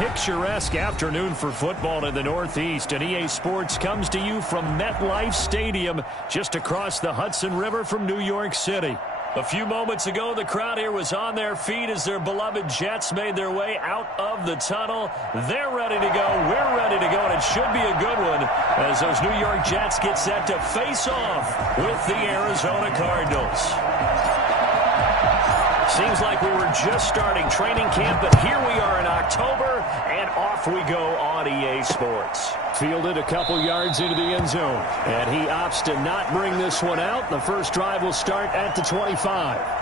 picturesque afternoon for football in the Northeast, and EA Sports comes to you from MetLife Stadium just across the Hudson River from New York City. A few moments ago, the crowd here was on their feet as their beloved Jets made their way out of the tunnel. They're ready to go. We're ready to go, and it should be a good one as those New York Jets get set to face off with the Arizona Cardinals. Seems like we were just starting training camp, but here we are in October, and off we go on EA Sports. Fielded a couple yards into the end zone, and he opts to not bring this one out. The first drive will start at the 25.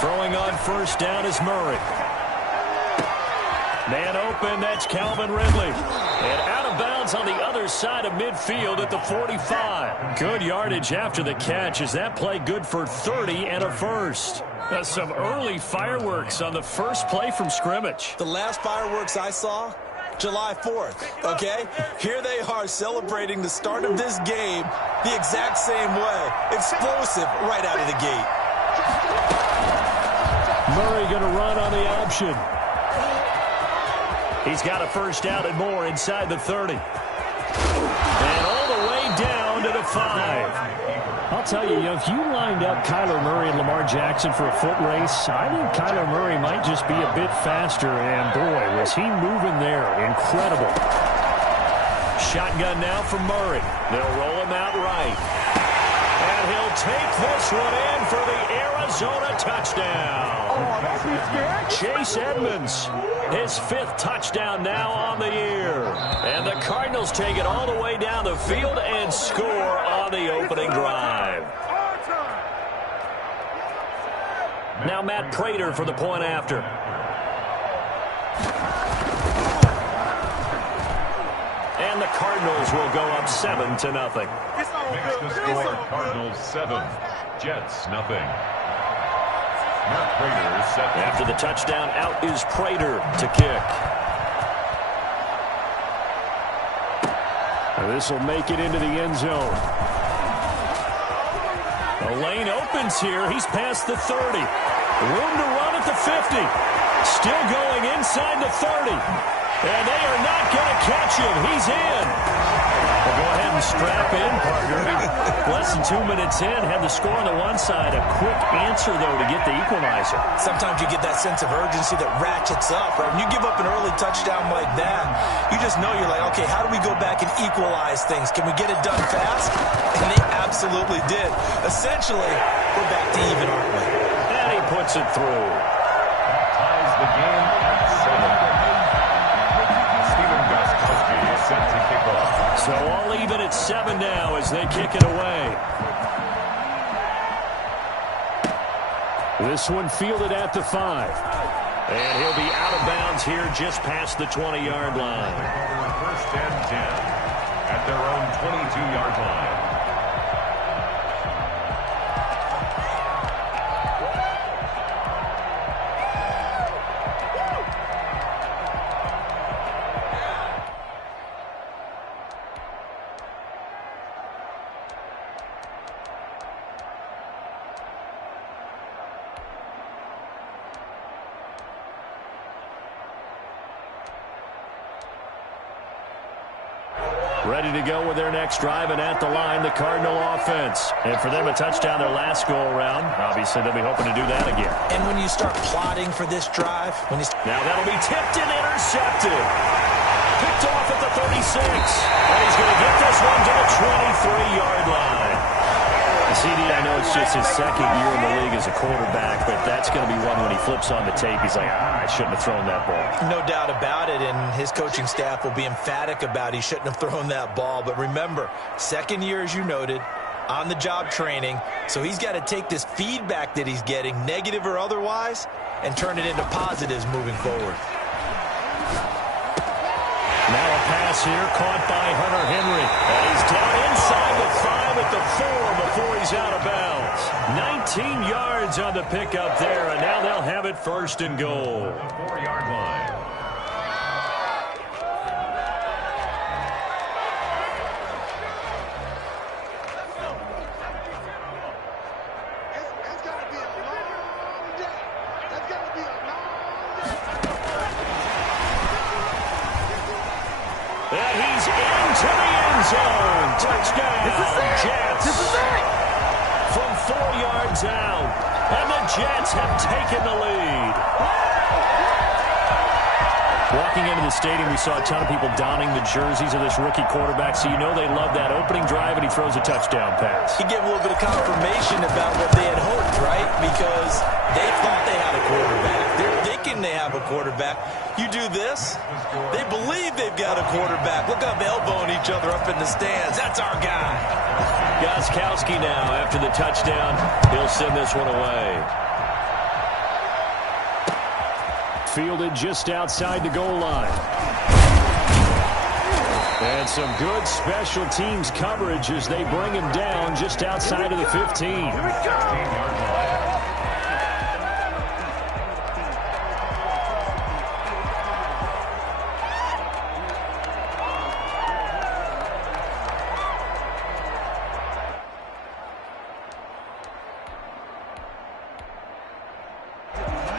Throwing on first down is Murray. Man open, that's Calvin Ridley. And out of bounds on the other side of midfield at the 45. Good yardage after the catch. Is that play good for 30 and a first? Some early fireworks on the first play from scrimmage. The last fireworks I saw, July 4th, okay? Here they are celebrating the start of this game the exact same way. Explosive right out of the gate. Murray going to run on the option. He's got a first down and more inside the 30. And all the way down to the 5. I'll tell you, if you lined up Kyler Murray and Lamar Jackson for a foot race, I think Kyler Murray might just be a bit faster. And boy, was he moving there. Incredible. Shotgun now for Murray. They'll roll him out right. And he'll take this one in for the Arizona touchdown. Chase Edmonds, his 5th touchdown now on the year. And the Cardinals take it all the way down the field and score on the opening drive. Now Matt Prater for the point after. And the Cardinals will go up 7-0. Makes the score Cardinals 7, Jets nothing. Matt Prater is set. After the touchdown, out is Prater to kick. This will make it into the end zone. The lane opens here. He's past the 30. Room to run at the 50. Still going inside the 30. And they are not going to catch him. He's in. Well, go ahead and strap in, partner. Less than 2 minutes in, had the score on the one side. A quick answer, though, to get the equalizer. Sometimes you get that sense of urgency that ratchets up, right? When you give up an early touchdown like that, you just know you're like, okay, how do we go back and equalize things? Can we get it done fast? And they absolutely did. Essentially, we're back to even, aren't we? And he puts it through. Ties the game at 7. Set to kick off. So all even at 7 now as they kick it away. This one fielded at the 5. And he'll be out of bounds here just past the 20-yard line. First and 10 at their own 22-yard line. Ready to go with their next drive, and at the line, the Cardinal offense. And for them, a touchdown their last go-around. Obviously, they'll be hoping to do that again. And when you start plotting for this drive, now that'll be tipped and intercepted. Picked off at the 36. And he's going to get this one to the 23-yard line. CD, I know it's just his second year in the league as a quarterback, but that's going to be one when he flips on the tape. He's like, I shouldn't have thrown that ball. No doubt about it, and his coaching staff will be emphatic about he shouldn't have thrown that ball. But remember, second year, as you noted, on-the-job training, so he's got to take this feedback that he's getting, negative or otherwise, and turn it into positives moving forward. Now a pass here caught by Hunter Henry. And he's down inside the 5 at the 4 before he's out of bounds. 19 yards on the pickup there, and now they'll have it first and goal. The 4-yard line. And he's into the end zone. Touchdown, Jets. This is it. From 4 yards out. And the Jets have taken the lead. Walking into the stadium, we saw a ton of people donning the jerseys of this rookie quarterback, so you know they love that opening drive, and he throws a touchdown pass. He gave a little bit of confirmation about what they had hoped, right? Because they thought they had a quarterback. They're thinking they have a quarterback. You do this, they believe they've got a quarterback. Look up, elbowing each other up in the stands. That's our guy. Gostkowski now, after the touchdown, he'll send this one away. Fielded just outside the goal line. And some good special teams coverage as they bring him down just outside of the 15. Here we go. 15-yard line.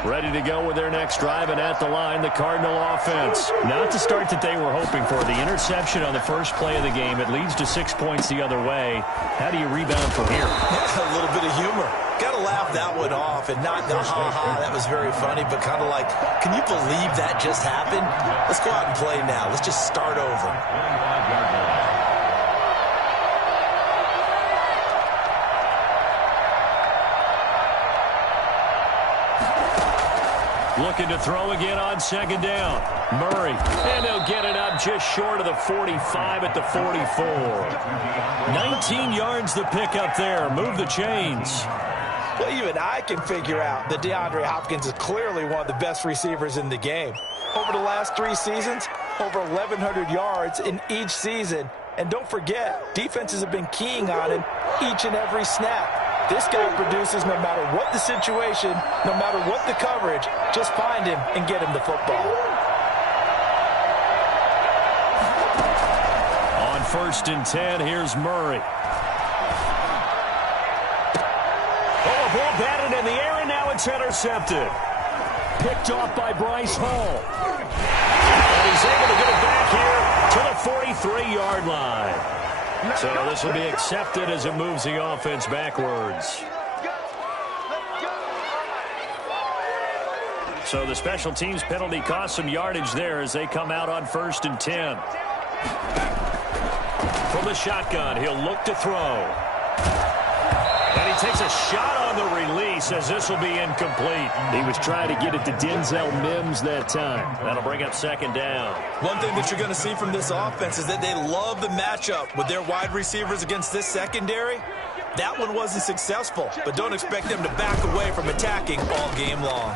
Ready to go with their next drive, and at the line, the Cardinal offense. Not the start that they were hoping for. The interception on the first play of the game. It leads to 6 points the other way. How do you rebound from here? A little bit of humor. Got to laugh that one off, and not the ha-ha, that was very funny, but kind of like, can you believe that just happened? Let's go out and play now. Let's just start over. 25-yard line. Looking to throw again on second down. Murray, and he'll get it up just short of the 45 at the 44. 19 yards the pickup there. Move the chains. Well, even I can figure out that DeAndre Hopkins is clearly one of the best receivers in the game. Over the last 3 seasons, over 1,100 yards in each season. And don't forget, defenses have been keying on him each and every snap. This guy produces no matter what the situation, no matter what the coverage. Just find him and get him the football. On 1st and 10, here's Murray. Oh, a ball batted in the air, and now it's intercepted. Picked off by Bryce Hall. And he's able to get it back here to the 43-yard line. So this will be accepted as it moves the offense backwards. So the special teams penalty cost some yardage there as they come out on 1st and 10. From the shotgun, he'll look to throw. And he takes a shot on the release as this will be incomplete. He was trying to get it to Denzel Mims that time. That'll bring up 2nd down. One thing that you're going to see from this offense is that they love the matchup with their wide receivers against this secondary. That one wasn't successful, but don't expect them to back away from attacking all game long.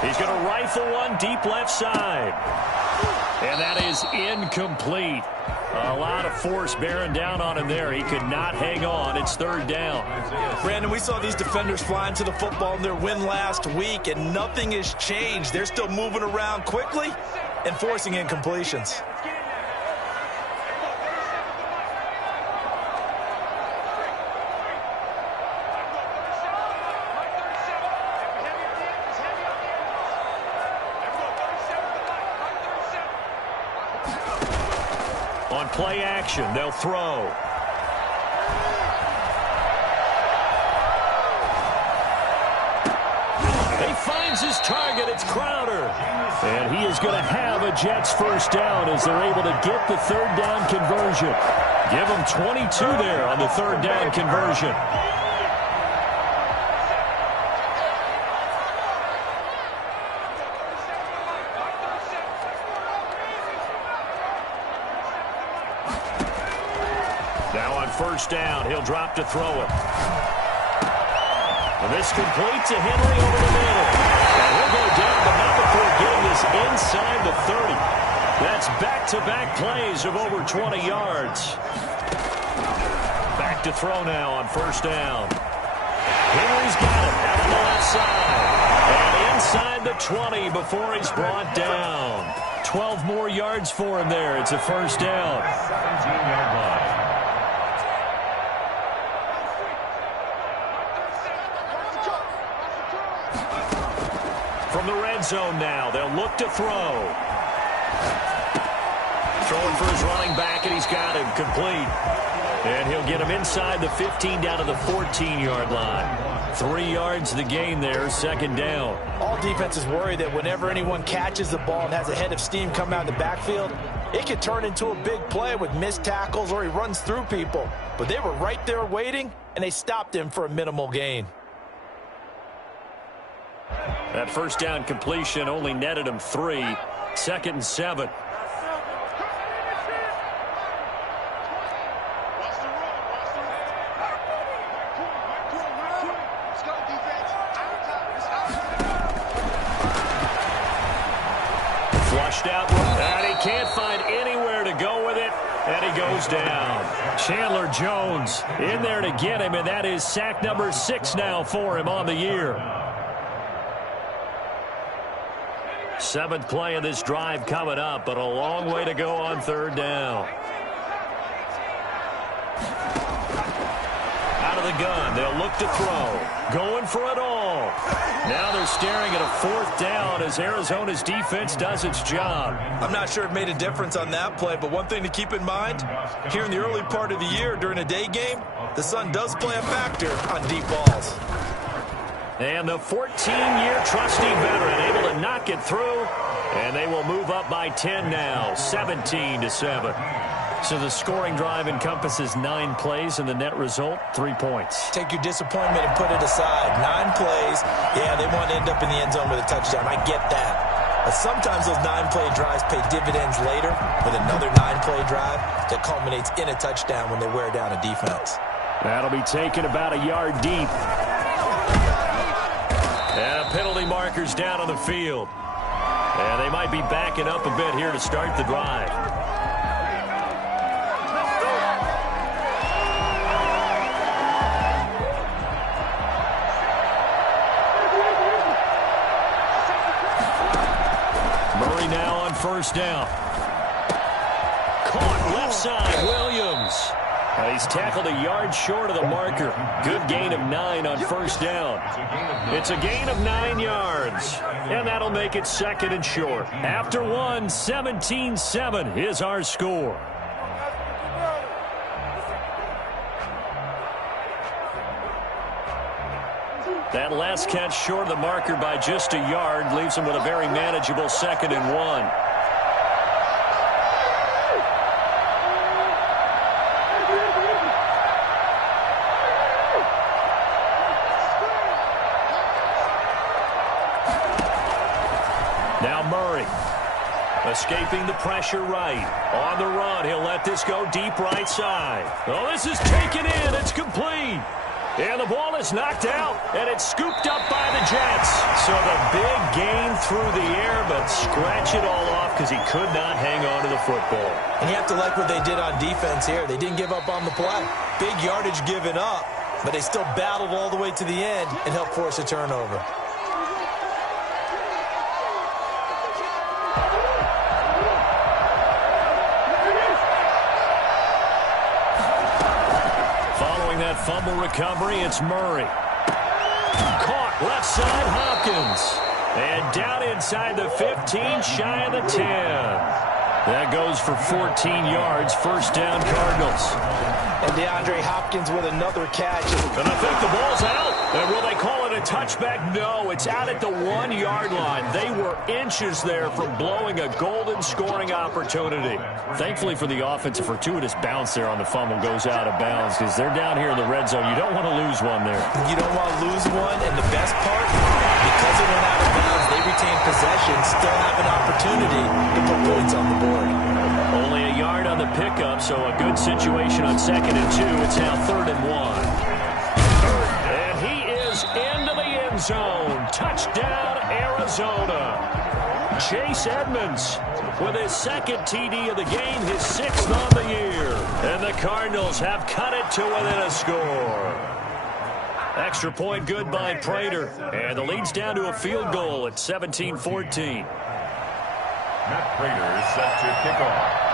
He's going to rifle one deep left side. And that is incomplete. A lot of force bearing down on him there. He could not hang on. It's 3rd down. Brandon, we saw these defenders flying to the football in their win last week, and nothing has changed. They're still moving around quickly and forcing incompletions. On play action, they'll throw. He finds his target. It's Crowder. And he is going to have a Jets 1st down as they're able to get the 3rd down conversion. Give them 22 there on the 3rd down conversion. Now on 1st down, he'll drop to throw it. And this complete to Henry over the middle. And he'll go down, but not before getting this inside the 30. That's back-to-back plays of over 20 yards. Back to throw now on first down. Henry's got it out on the left side. And inside the 20 before he's brought down. 12 more yards for him there. It's a first down. 17-yard line. From the red zone now, they'll look to throw. Throwing for his running back, and he's got him complete. And he'll get him inside the 15 down to the 14-yard line. 3 yards the gain there, second down. All defenses worry that whenever anyone catches the ball and has a head of steam come out of the backfield, it could turn into a big play with missed tackles or he runs through people. But they were right there waiting, and they stopped him for a minimal gain. That first down completion only netted him 3. 2nd and 7. Flushed out, and he can't find anywhere to go with it, and he goes down. Chandler Jones in there to get him, and that is sack number 6 now for him on the year. 7th play of this drive coming up, but a long way to go on third down. Out of the gun, they'll look to throw. Going for it all. Now they're staring at a 4th down as Arizona's defense does its job. I'm not sure it made a difference on that play, but one thing to keep in mind, here in the early part of the year during a day game, the sun does play a factor on deep balls. And the 14-year trusty veteran able to knock it through, and they will move up by 10 now, 17-7. So the scoring drive encompasses 9 plays, and the net result, 3 points. Take your disappointment and put it aside. 9 plays, yeah, they want to end up in the end zone with a touchdown. I get that. But sometimes those 9-play drives pay dividends later with another 9-play drive that culminates in a touchdown when they wear down a defense. That'll be taken about a yard deep. And penalty markers down on the field. And they might be backing up a bit here to start the drive. Murray now on first down. Caught left side, Williams. And he's tackled a yard short of the marker. Good gain of 9 on first down. It's a gain of 9 yards. And that'll make it 2nd and short. After 1, 17-7 is our score. That last catch short of the marker by just a yard leaves him with a very manageable 2nd and 1. Now Murray, escaping the pressure right. On the run, he'll let this go deep right side. Oh, this is taken in. It's complete. And the ball is knocked out, and it's scooped up by the Jets. So the big gain through the air, but scratch it all off because he could not hang on to the football. And you have to like what they did on defense here. They didn't give up on the play. Big yardage given up, but they still battled all the way to the end and helped force a turnover. That fumble recovery, it's Murray. Caught left side, Hopkins. And down inside the 15, shy of the 10. That goes for 14 yards, first down Cardinals. And DeAndre Hopkins with another catch. And I think the ball's out. And will they call it a touchback? No, it's out at the 1-yard line. They were inches there from blowing a golden scoring opportunity. Thankfully for the offense, a fortuitous bounce there on the fumble goes out of bounds because they're down here in the red zone. You don't want to lose one there. You don't want to lose one, and the best part, because it went out of bounds, they retain possession, still have an opportunity to put points on the board. Only a yard on the pickup, so a good situation on 2nd and 2. It's now 3rd and 1. And he is into the end zone. Touchdown, Arizona. Chase Edmonds with his second TD of the game, his 6th on the year. And the Cardinals have cut it to within a score. Extra point good by Prater. And the lead's down to a field goal at 17-14. Matt Prater is set to kick off.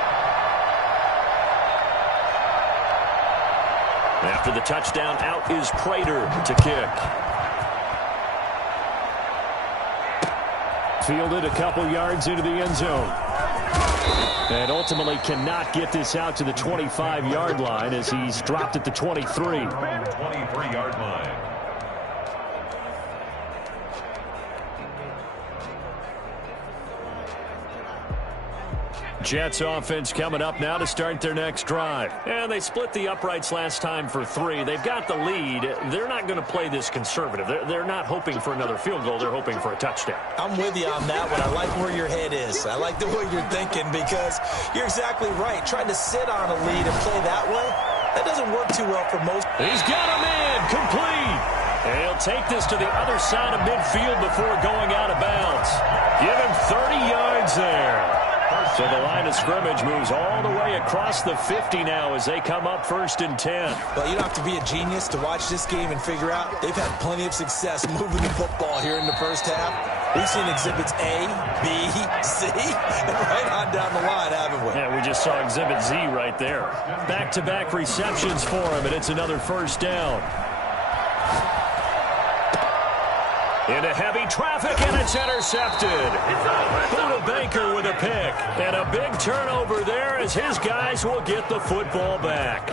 After the touchdown, out is Prater to kick. Fielded a couple yards into the end zone. And ultimately cannot get this out to the 25-yard line as he's dropped at the 23. 23-yard line. Jets offense coming up now to start their next drive. And they split the uprights last time for 3. They've got the lead. They're not going to play this conservative. They're not hoping for another field goal. They're hoping for a touchdown. I'm with you on that one. I like where your head is. I like the way you're thinking because you're exactly right. Trying to sit on a lead and play that way, that doesn't work too well for most. He's got a man complete. And he'll take this to the other side of midfield before going out of bounds. Give him 30 yards there. So the line of scrimmage moves all the way across the 50 now as they come up 1st and 10. Well, you don't have to be a genius to watch this game and figure out they've had plenty of success moving the football here in the first half. We've seen exhibits A, B, C, and right on down the line, haven't we? Yeah, we just saw exhibit Z right there. Back-to-back receptions for him, and it's another 1st down. Into heavy traffic, and it's intercepted. Buda Baker with a pick. And a big turnover there as his guys will get the football back.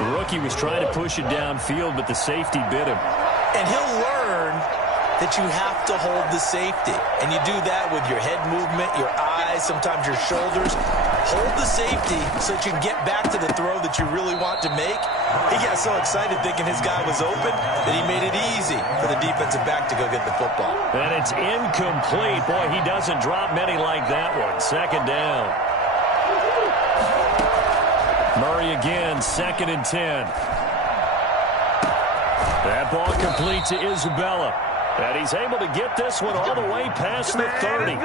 The rookie was trying to push it downfield, but the safety bit him. And he'll learn that you have to hold the safety. And you do that with your head movement, your eyes, sometimes your shoulders. Hold the safety so that you can get back to the throw that you really want to make. He got so excited thinking his guy was open that he made it easy for the defensive back to go get the football. And it's incomplete. Boy, he doesn't drop many like that one. 2nd down. Murray again, 2nd and 10. That ball complete to Isabella. And he's able to get this one all the way past the 30.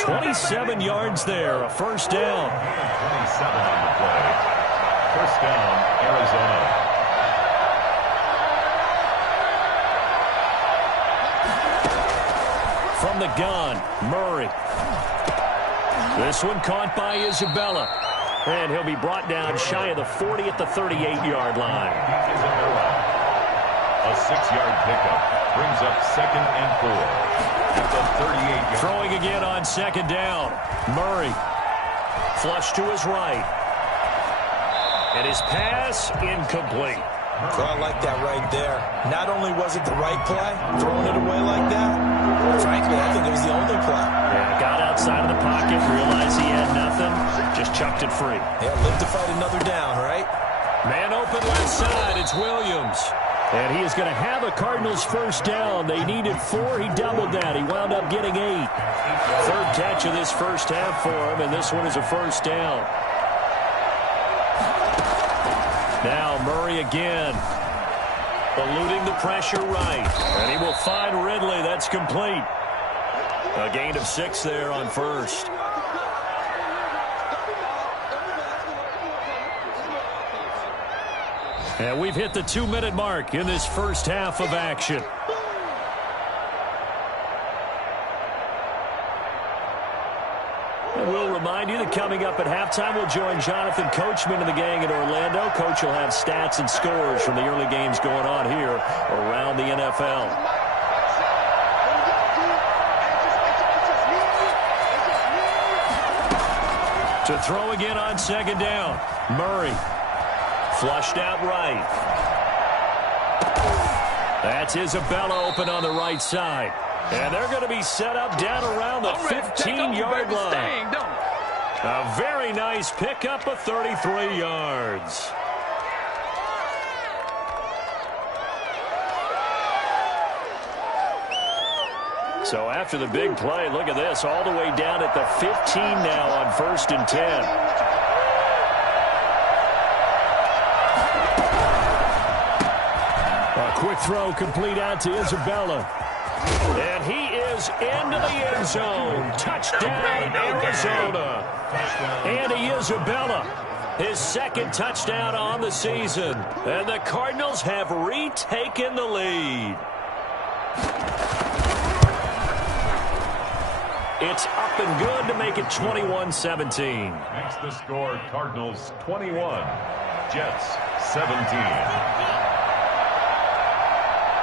27 yards there, a 1st down. 27 on the play. 1st down, Arizona. From the gun, Murray. This one caught by Isabella. And he'll be brought down shy of the 40 at the 38-yard line. Isabella. A 6-yard pickup. Brings up 2nd and 4. At the 38-yard. Throwing again on 2nd down. Murray. Flush to his right. And his pass incomplete. Well, I like that right there. Not only was it the right play, throwing it away like that, frankly, I think it was the only play. Yeah, got outside of the pocket, realized he had nothing, just chucked it free. Yeah, live to fight another down, right? Man open left side, it's Williams. And he is going to have a Cardinals 1st down. They needed 4. He doubled that. He wound up getting 8. 3rd catch of this first half for him, and this one is a 1st down. Now Murray again. Eluding the pressure right. And he will find Ridley. That's complete. A gain of 6 there on 1st. And we've hit the 2-minute mark in this first half of action. And we'll remind you that coming up at halftime, we'll join Jonathan Coachman and the gang in Orlando. Coach will have stats and scores from the early games going on here around the NFL. To throw again on 2nd down. Murray. Flushed out right. That's Isabella open on the right side. And they're going to be set up down around the 15-yard line. A very nice pickup of 33 yards. So after the big play, look at this, all the way down at the 15 now on 1st and 10. Quick throw complete out to Isabella. And he is into the end zone. Touchdown, Arizona. Andy Isabella, his second touchdown on the season. And the Cardinals have retaken the lead. It's up and good to make it 21-17. Makes the score Cardinals 21, Jets 17.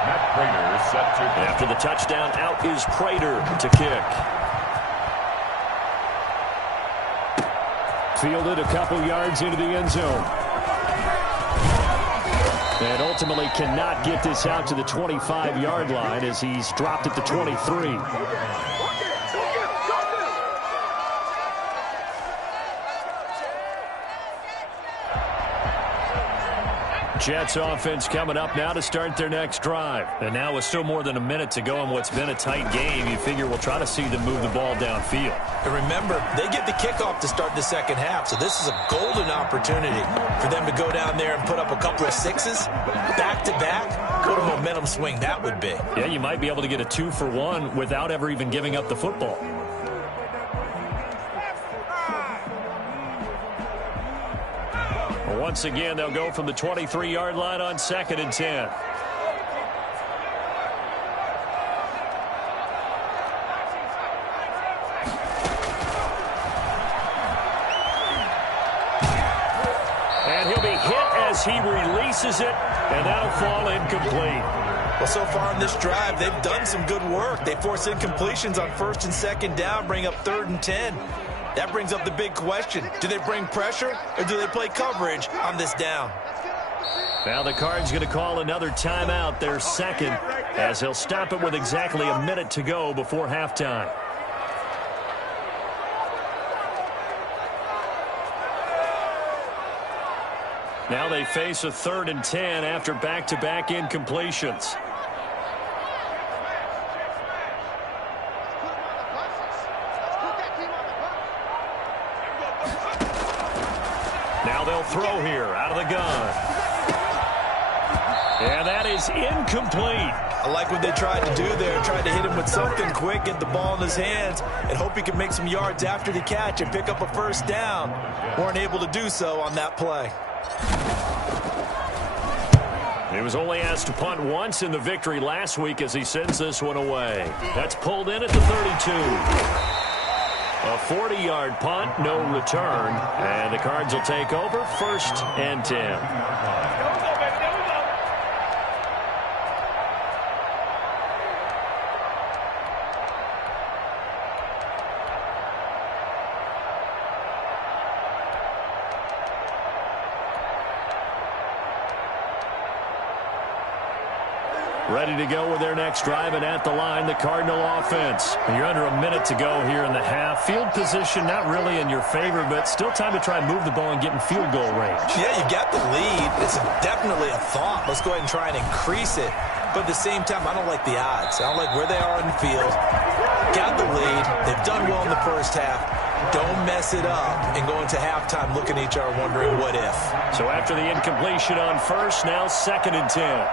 Matt Prater set to... After the touchdown, out is Prater to kick. Fielded a couple yards into the end zone. And ultimately cannot get this out to the 25-yard line as he's dropped at the 23. Jets offense coming up now to start their next drive. And now with still more than a minute to go in what's been a tight game, you figure we'll try to see them move the ball downfield. And remember, they get the kickoff to start the second half, so this is a golden opportunity for them to go down there and put up a couple of sixes back-to-back. What a momentum swing that would be. Yeah, you might be able to get a 2-for-1 without ever even giving up the football. Once again, they'll go from the 23-yard line on 2nd and 10. And he'll be hit as he releases it, and that'll fall incomplete. Well, so far on this drive, they've done some good work. They force incompletions on 1st and 2nd down, bring up 3rd and 10. That brings up the big question. Do they bring pressure or do they play coverage on this down? Now the Cards going to call another timeout, their second, as he'll stop it with exactly a minute to go before halftime. Now they face a 3rd and 10 after back-to-back incompletions. Now they'll throw here out of the gun. And that is incomplete. I like what they tried to do there. Tried to hit him with something quick, get the ball in his hands, and hope he can make some yards after the catch and pick up a 1st down. Weren't able to do so on that play. He was only asked to punt once in the victory last week as he sends this one away. That's pulled in at the 32. A 40-yard punt, no return, and the Cards will take over 1st and 10. Ready to go with their next drive, and at the line, the Cardinal offense. You're under a minute to go here in the half. Field position not really in your favor, but still time to try and move the ball and get in field goal range. Yeah, you got the lead. It's definitely a thought. Let's go ahead and try and increase it. But at the same time, I don't like the odds. I don't like where they are in the field. Got the lead. They've done well in the first half. Don't mess it up and go into halftime looking at each other wondering what if. So after the incompletion on 1st, now 2nd and 10.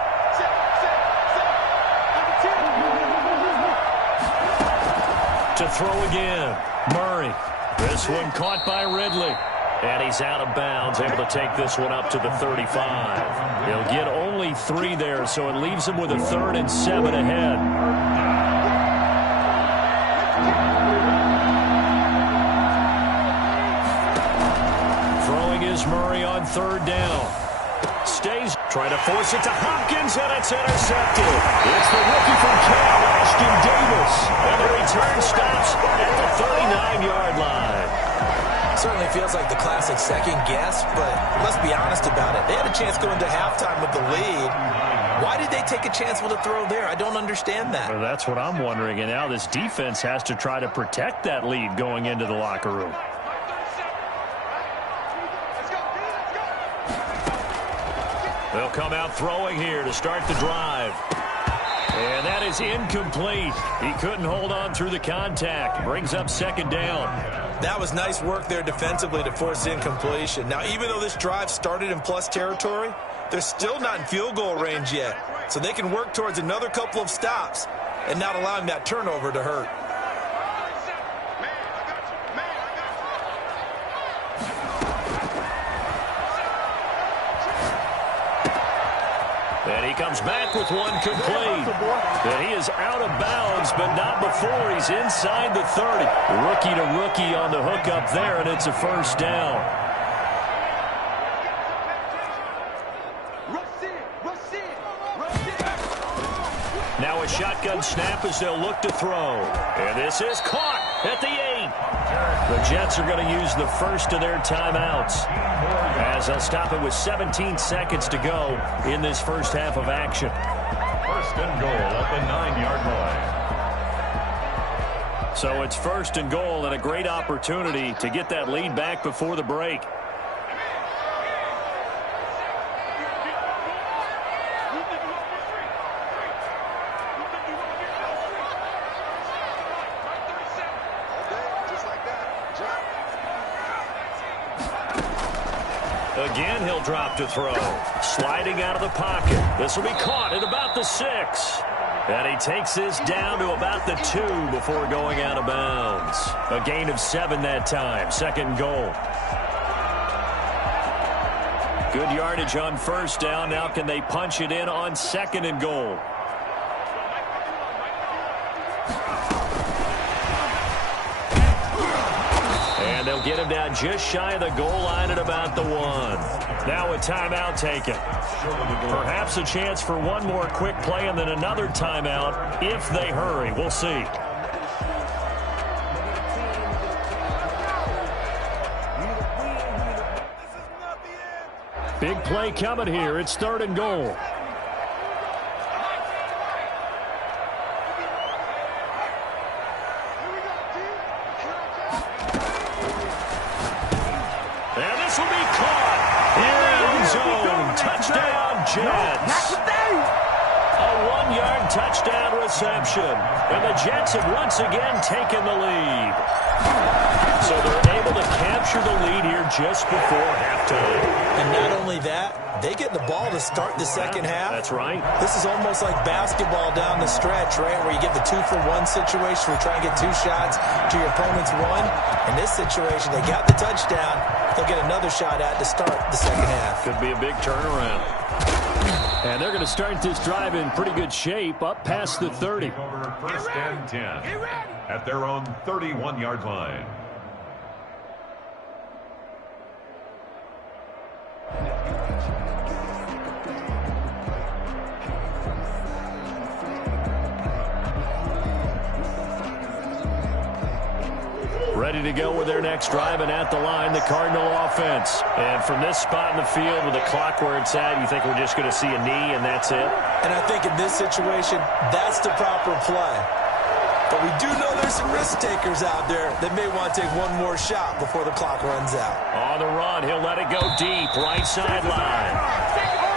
To throw again, Murray. This one caught by Ridley. And he's out of bounds, able to take this one up to the 35. He'll get only 3 there, so it leaves him with a 3rd and 7 ahead. Throwing is Murray on 3rd down. Stays, trying to force it to Hopkins, and it's intercepted. It's the rookie from Cal, Ashton Davis. And the return stops at the 39-yard line. Certainly feels like the classic second guess, but let's be honest about it. They had a chance going to halftime with the lead. Why did they take a chance with a throw there? I don't understand that. Well, that's what I'm wondering, and now this defense has to try to protect that lead going into the locker room. They'll come out throwing here to start the drive. And that is incomplete. He couldn't hold on through the contact. Brings up 2nd down. That was nice work there defensively to force incompletion. Now, even though this drive started in plus territory, they're still not in field goal range yet. So they can work towards another couple of stops and not allowing that turnover to hurt. And he comes back with one complete. And he is out of bounds, but not before he's inside the 30. Rookie to rookie on the hook up there, and it's a first down. Now a shotgun snap as they'll look to throw. And this is caught at the 8. The Jets are going to use the first of their timeouts as they'll stop it with 17 seconds to go in this first half of action. First and goal at the 9-yard line. So it's first and goal and a great opportunity to get that lead back before the break. Again, he'll drop to throw. Sliding out of the pocket. This will be caught at about the 6. And he takes this down to about the 2 before going out of bounds. A gain of 7 that time. Second goal. Good yardage on first down. Now can they punch it in on second and goal? And they'll get him down just shy of the goal line at about the 1. Now a timeout taken. Perhaps a chance for one more quick play and then another timeout if they hurry. We'll see. Big play coming here. It's third and goal. Jets. A 1-yard touchdown reception. And the Jets have once again taken the lead. So they're able to capture the lead here just before halftime. And not only that, they get the ball to start the second half. That's right. This is almost like basketball down the stretch, right, where you get the 2-for-1 situation where you try and get 2 shots to your opponent's 1. In this situation, they got the touchdown. They'll get another shot at to start the second half. Could be a big turnaround. And they're going to start this drive in pretty good shape, up past the 30. Over first and 10 at their own 31-yard line. Ready to go with their next drive, and at the line, the Cardinal offense. And from this spot in the field with the clock where it's at, you think we're just going to see a knee and that's it? And I think in this situation, that's the proper play. But we do know there's some risk takers out there that may want to take one more shot before the clock runs out. On the run, he'll let it go deep, right sideline.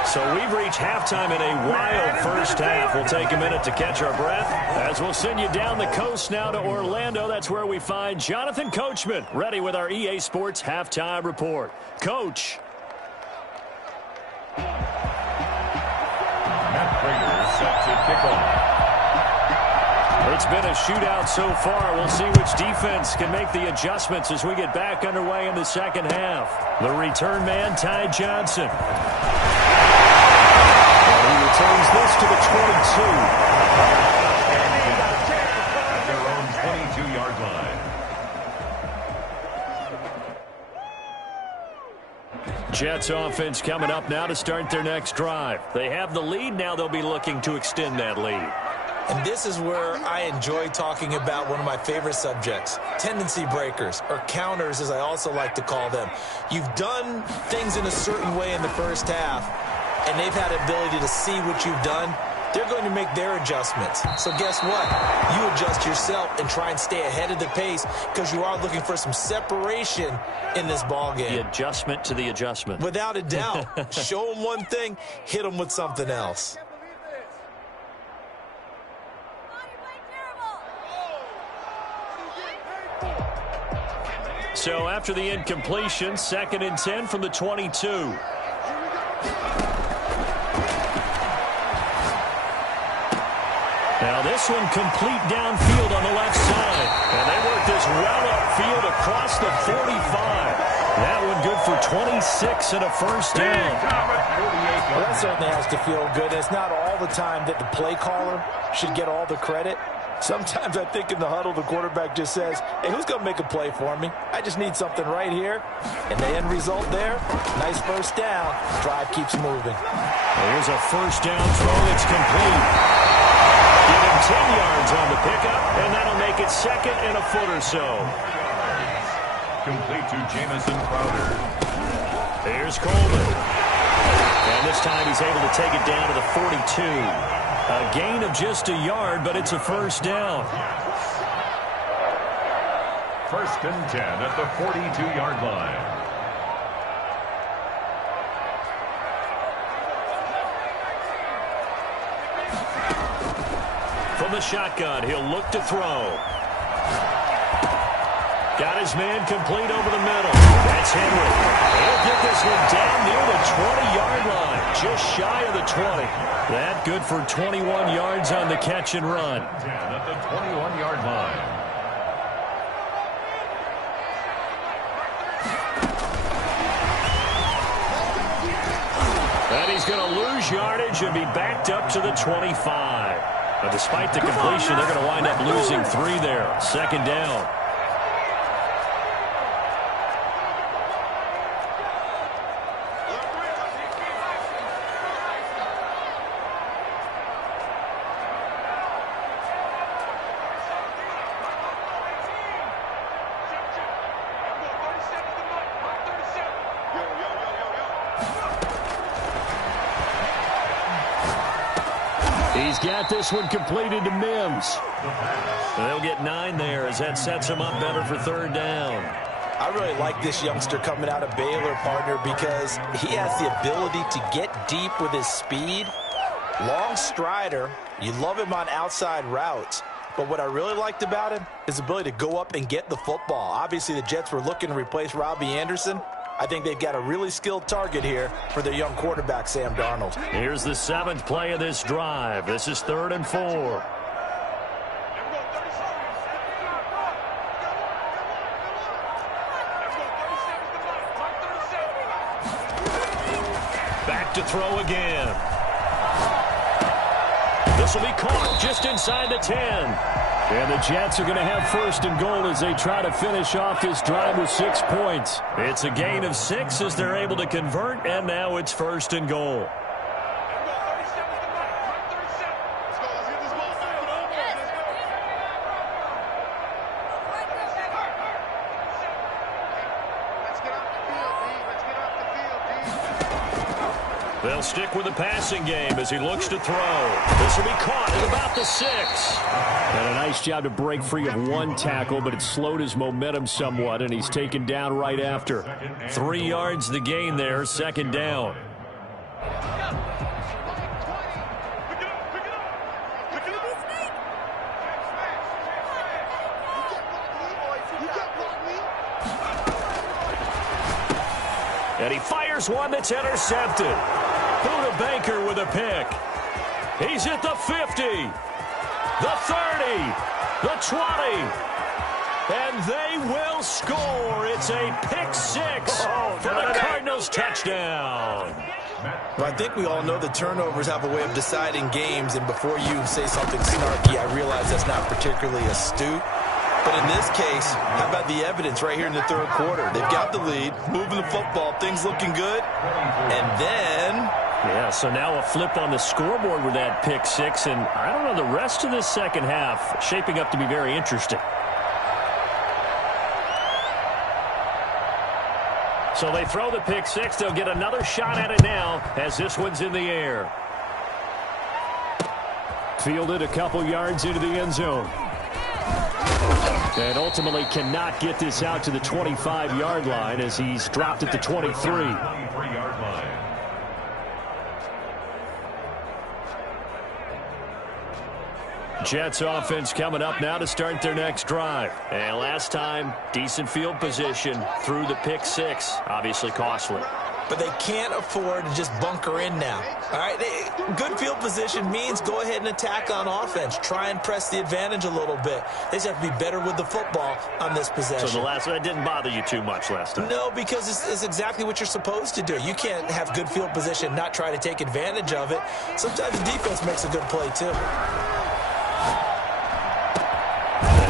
So we've reached halftime in a wild first half. We'll take a minute to catch our breath as we'll send you down the coast now to Orlando. That's where we find Jonathan Coachman ready with our EA Sports Halftime Report. Coach. Matt Prater set to kick off. It's been a shootout so far. We'll see which defense can make the adjustments as we get back underway in the second half. The return man, Ty Johnson. And he returns this to the 22. At their own 22-yard line. Jets offense coming up now to start their next drive. They have the lead. Now they'll be looking to extend that lead. And this is where I enjoy talking about one of my favorite subjects, tendency breakers, or counters as I also like to call them. You've done things in a certain way in the first half, and they've had the ability to see what you've done. They're going to make their adjustments. So guess what? You adjust yourself and try and stay ahead of the pace because you are looking for some separation in this ball game. The adjustment to the adjustment. Without a doubt. Show them one thing, hit them with something else. So after the incompletion, 2nd and 10 from the 22. Now this one complete downfield on the left side. And they work this well upfield across the 45. That one good for 26 and a first down. Well, that certainly has to feel good. It's not all the time that the play caller should get all the credit. Sometimes I think in the huddle, the quarterback just says, hey, who's going to make a play for me? I just need something right here. And the end result there, nice first down. Drive keeps moving. Here's a first down throw that's complete. Give him 10 yards on the pickup, and that'll make it second and a foot or so. Complete to Jamison Crowder. Here's Coleman. And this time he's able to take it down to the 42. A gain of just a yard, but it's a first down. First and 10 at the 42-yard line. From the shotgun, he'll look to throw. Got his man complete over the middle. That's Henry. He'll get this one down near the 20-yard line, just shy of the 20. That good for 21 yards on the catch and run. 10 at the 21-yard line. And he's going to lose yardage and be backed up to the 25. But despite the completion, they're going to wind up losing 3 there. Second down. He's got this one completed to Mims. They'll get 9 there as that sets him up better for third down. I really like this youngster coming out of Baylor, partner, because he has the ability to get deep with his speed. Long strider. You love him on outside routes. But what I really liked about him is the ability to go up and get the football. Obviously, the Jets were looking to replace Robbie Anderson. I think they've got a really skilled target here for their young quarterback, Sam Darnold. Here's the 7th play of this drive. This is 3rd and 4. Back to throw again. This will be caught just inside the 10. And the Jets are going to have first and goal as they try to finish off this drive with 6 points. It's a gain of 6 as they're able to convert, and now it's first and goal. They'll stick with the passing game as he looks to throw. This will be caught at about the 6. And a nice job to break free of one tackle, but it slowed his momentum somewhat, and he's taken down right after. 3 yards the gain there, second down. And he fires one that's intercepted. Buda Baker with a pick. He's at the 50, the 30, the 20, and they will score. It's a pick 6 for the Cardinals touchdown. Well, I think we all know the turnovers have a way of deciding games, and before you say something snarky, I realize that's not particularly astute. But in this case, how about the evidence right here in the 3rd quarter? They've got the lead, moving the football, things looking good, and then... Yeah, so now a flip on the scoreboard with that pick 6, and I don't know, the rest of this second half shaping up to be very interesting. So they throw the pick 6. They'll get another shot at it now as this one's in the air. Fielded a couple yards into the end zone. And ultimately cannot get this out to the 25-yard line as he's dropped at the 23. Jets offense coming up now to start their next drive. And last time, decent field position through the pick 6. Obviously costly. but they can't afford to just bunker in now. All right, good field position means go ahead and attack on offense. Try and press the advantage a little bit. They just have to be better with the football on this possession. So the last one didn't bother you too much last time? No, because it's exactly what you're supposed to do. You can't have good field position, not try to take advantage of it. Sometimes the defense makes a good play, too.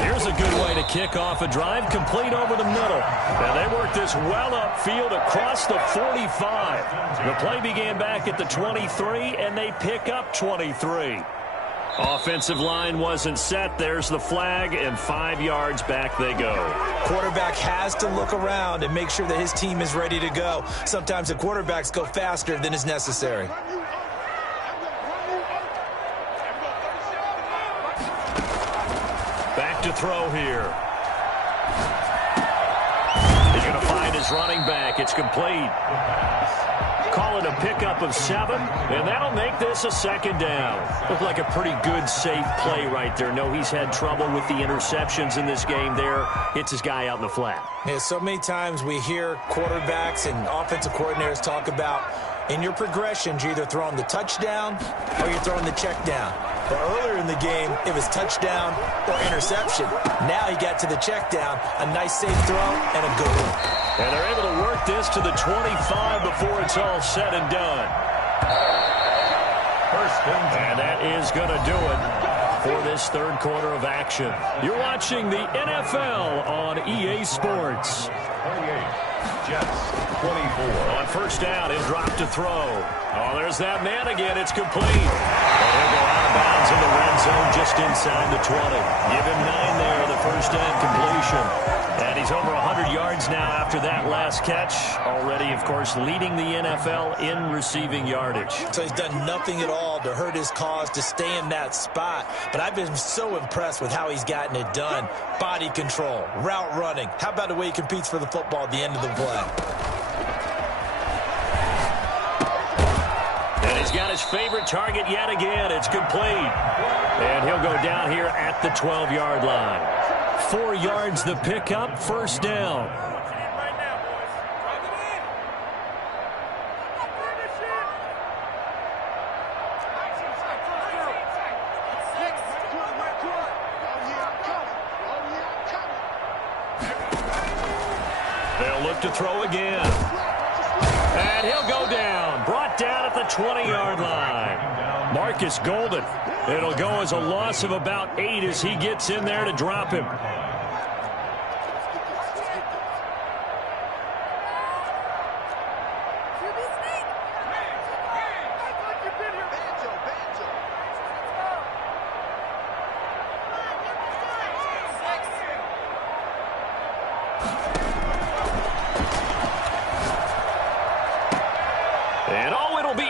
Here's a good way to kick off a drive, complete over the middle. And they work this well upfield across the 45. The play began back at the 23, and they pick up 23. Offensive line wasn't set. There's the flag, and 5 yards back they go. Quarterback has to look around and make sure that his team is ready to go. Sometimes the quarterbacks go faster than is necessary. To throw here. He's going to find his running back. It's complete. Call it a pickup of 7, and that'll make this a 2nd down. Looked like a pretty good, safe play right there. No, he's had trouble with the interceptions in this game there. Hits his guy out in the flat. Yeah, so many times we hear quarterbacks and offensive coordinators talk about in your progressions, you're either throwing the touchdown or you're throwing the check down. But earlier in the game, it was touchdown or interception. Now he got to the check down, a nice safe throw, and a good one. And they're able to work this to the 25 before it's all said and done. And that is going to do it for this 3rd quarter of action. You're watching the NFL on EA Sports. 28, Jets, 24. On 1st down, he'll drop to throw. Oh, there's that man again. It's complete. And he'll go out of bounds in the red zone just inside the 20. Give him 9 there, the 1st down completion. And he's over 100 yards now after that last catch. Already, of course, leading the NFL in receiving yardage. So he's done nothing at all to hurt his cause, to stay in that spot. But I've been so impressed with how he's gotten it done. Body control, route running. How about the way he competes for the football at the end of the play? And he's got his favorite target yet again. It's complete. And he'll go down here at the 12-yard line. 4 yards the pickup, 1st down. They'll look to throw again. And he'll go down. Brought down at the 20-yard line. Marcus Golden. It'll go as a loss of about 8 as he gets in there to drop him.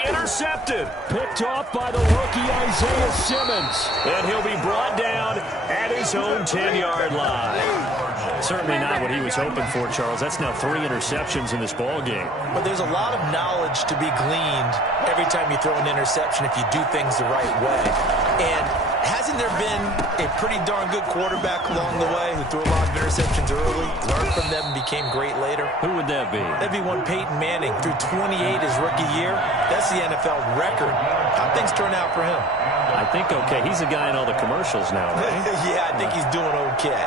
Intercepted. Picked off by the rookie Isaiah Simmons. And he'll be brought down at his own 10-yard line. Certainly not what he was hoping for, Charles. That's now 3 interceptions in this ball game. But there's a lot of knowledge to be gleaned every time you throw an interception if you do things the right way. And hasn't there been a pretty darn good quarterback along the way who threw a lot of interceptions early, learned from them, and became great later? Who would that be? That'd be one Peyton Manning. Threw 28 his rookie year. That's the NFL record. How'd things turn out for him? I think okay. He's a guy in all the commercials now, right? Yeah, I think he's doing okay.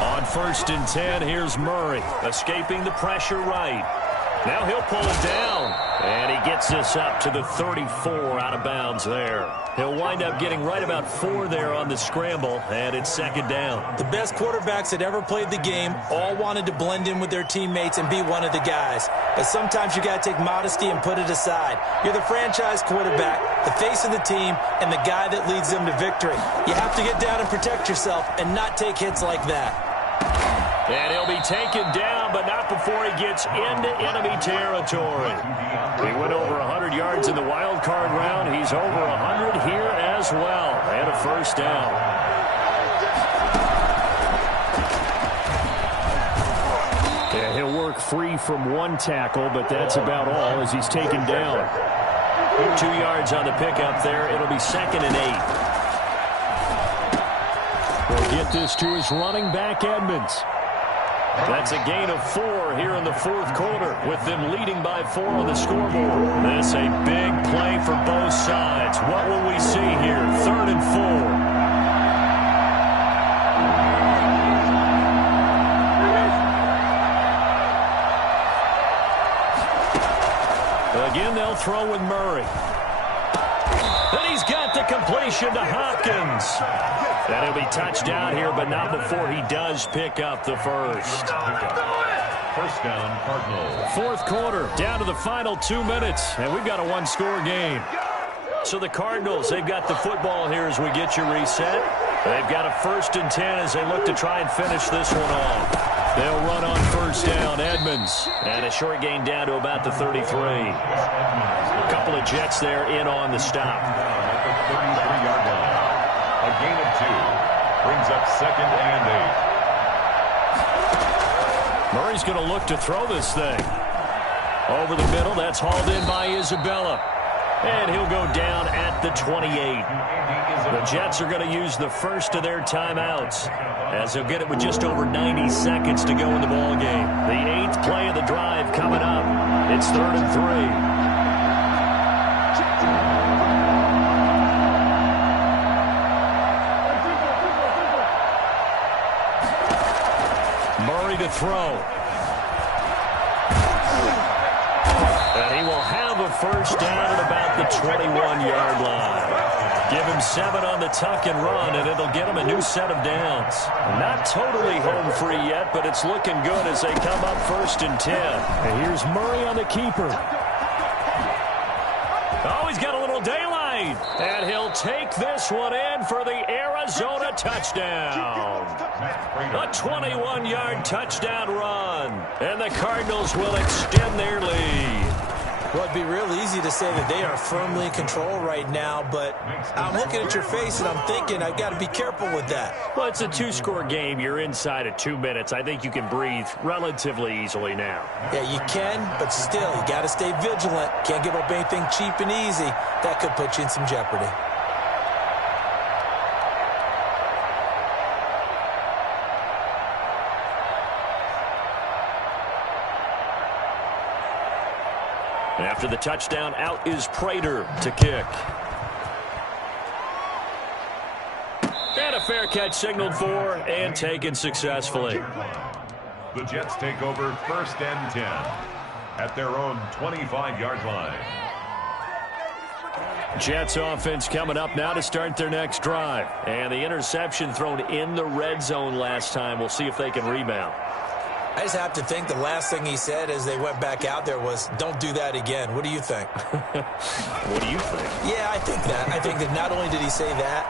On 1st and 10, here's Murray, escaping the pressure right. Now he'll pull it down, and he gets this up to the 34 out of bounds there. He'll wind up getting right about 4 there on the scramble, and it's 2nd down. The best quarterbacks that ever played the game all wanted to blend in with their teammates and be one of the guys. But sometimes you got to take modesty and put it aside. You're the franchise quarterback, the face of the team, and the guy that leads them to victory. You have to get down and protect yourself and not take hits like that. And he'll be taken down, but not before he gets into enemy territory. He went over 100 yards in the wild card round. He's over 100 here as well. And a 1st down. And he'll work free from 1 tackle, but that's about all as he's taken down. 2 yards on the pickup there. It'll be 2nd and 8. get this to his running back, Edmonds. That's a gain of 4 here in the fourth quarter, with them leading by 4 on the scoreboard. This a big play for both sides. What will we see here? 3rd and 4. Again, they'll throw with Murray. And he's got the completion to Hopkins. And he'll be touchdown here, but not before he does pick up the first. First down, Cardinals. Fourth quarter, down to the final 2 minutes, and we've got a one-score game. So the Cardinals, they've got the football here as we get you reset. They've got a 1st and 10 as they look to try and finish this one off. They'll run on first down, Edmonds. And a short gain down to about the 33. A couple of Jets there in on the stop. At the 33-yard line. A gain of 2 brings up 2nd and 8. Murray's going to look to throw this thing. Over the middle, that's hauled in by Isabella. And he'll go down at the 28. The Jets are going to use the first of their timeouts, as they'll get it with just over 90 seconds to go in the ball game. The 8th play of the drive coming up. It's 3rd and 3. To throw. And he will have a first down at about the 21-yard line. Give him 7 on the tuck and run, and it'll get him a new set of downs. Not totally home free yet, but it's looking good as they come up 1st and 10. And here's Murray on the keeper. Oh, he's got a little daylight. And he'll take this one in for the Arizona touchdown. A 21-yard touchdown run. And the Cardinals will extend their lead. Well, it'd be real easy to say that they are firmly in control right now, but I'm looking at your face and I'm thinking I've got to be careful with that. Well, it's a 2-score game. You're inside of 2 minutes. I think you can breathe relatively easily now. Yeah, you can, but still, you got to stay vigilant. Can't give up anything cheap and easy. That could put you in some jeopardy. After the touchdown, out is Prater to kick. And a fair catch signaled for and taken successfully. The Jets take over 1st and 10 at their own 25-yard line. Jets offense coming up now to start their next drive. And the interception thrown in the red zone last time. We'll see if they can rebound. I just have to think the last thing he said as they went back out there was, don't do that again. What do you think? What do you think? Yeah, I think that. I think that not only did he say that,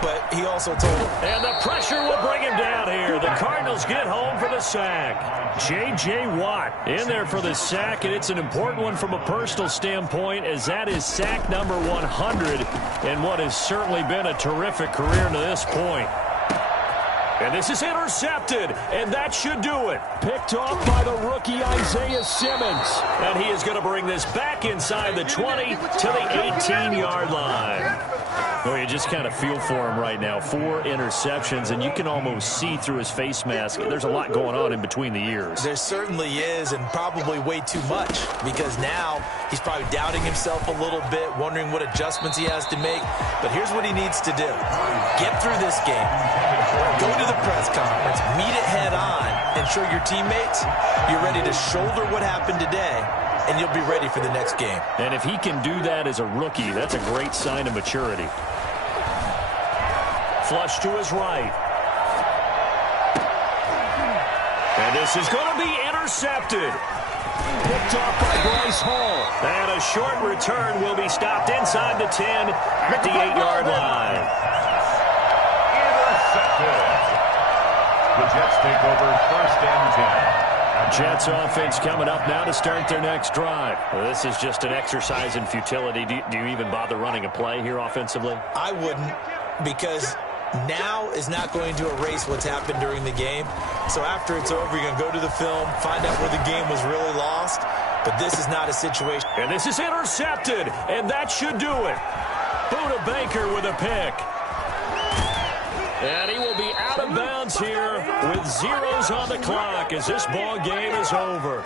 but he also told him. And the pressure will bring him down here. The Cardinals get home for the sack. J.J. Watt in there for the sack, and it's an important one from a personal standpoint, as that is sack number 100 in what has certainly been a terrific career to this point. And this is intercepted, and that should do it. Picked off by the rookie Isaiah Simmons. And he is going to bring this back inside the 20 to the 18-yard line. Oh, you just kind of feel for him right now. 4 interceptions, and you can almost see through his face mask. There's a lot going on in between the ears. There certainly is, and probably way too much, because now he's probably doubting himself a little bit, wondering what adjustments he has to make. But here's what he needs to do. Get through this game. Go to the press conference, meet it head on, and show your teammates you're ready to shoulder what happened today, and you'll be ready for the next game. And if he can do that as a rookie, that's a great sign of maturity. Flush to his right. And this is going to be intercepted. Picked off by Bryce Hall. And a short return will be stopped inside the 10 at the 8-yard line. The Jets take over 1st and 10. Jets offense coming up now to start their next drive. Well, this is just an exercise in futility. Do you even bother running a play here offensively? I wouldn't, because now is not going to erase what's happened during the game. So after it's over, you're going to go to the film, find out where the game was really lost. But this is not a situation. And this is intercepted, and that should do it. Buda Baker with a pick. And he will be out of here with zeros on the clock as this ball game is over.